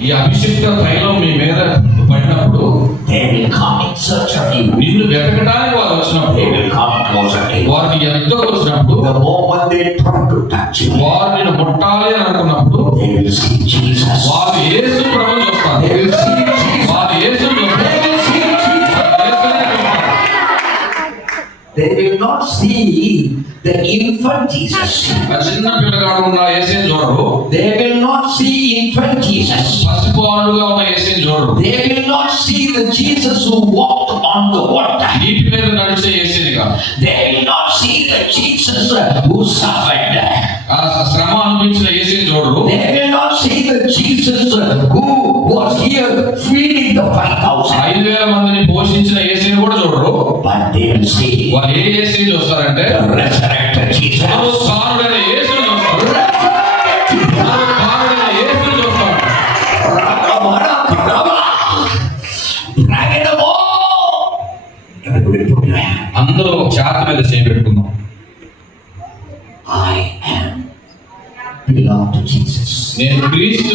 ఈ అభిషేక తైలం మీ మీద పడినప్పుడు they will come in search of you. నిన్ను వెతకడానికి వారు వచ్చినప్పుడు, They will come closer to you. వారికి ఎంతో వచ్చినప్పుడు, The moment they try to touch you, వారు నిన్ను ముట్టాలి అని అనుకున్నప్పుడు they will see Jesus. వారు యేసు ప్రభువుని చూస్తారు. They will see Jesus. వారు యేసుని చూస్తారు. They will see Jesus. యేసునే చూస్తారు. They will not see the infant Jesus. ఆ చిన్న పిల్లగాడు ఉన్న యేసుని చూడరు. They will not see infant Jesus. పసిపాలుగా ఉన్న యేసుని చూడరు. They will not see the Jesus who walked on the water. నీటి మీద నడిచే యేసునిగా, They will not see the Jesus who suffered. ఆ శ్రమ అనుభవించిన యేసుని చూడరు. They will not see the Jesus who was here feeding the 5,000. 5,000 మందిని పోషించిన యేసుని కూడా చూడరు. But they will see వారు ఏ యేసుని చూస్తారంటే the resurrected Jesus. పునరుత్థానుడైన యేసుని చూస్తారు. Resurrected Jesus. పునరుత్థానుడైన యేసుని చూస్తారు. Drag it all. Everybody put your hand. అందరూ ఛాతి మీద చేపెట్టుకుందాం. I am belong to Jesus. నేను క్రీస్తు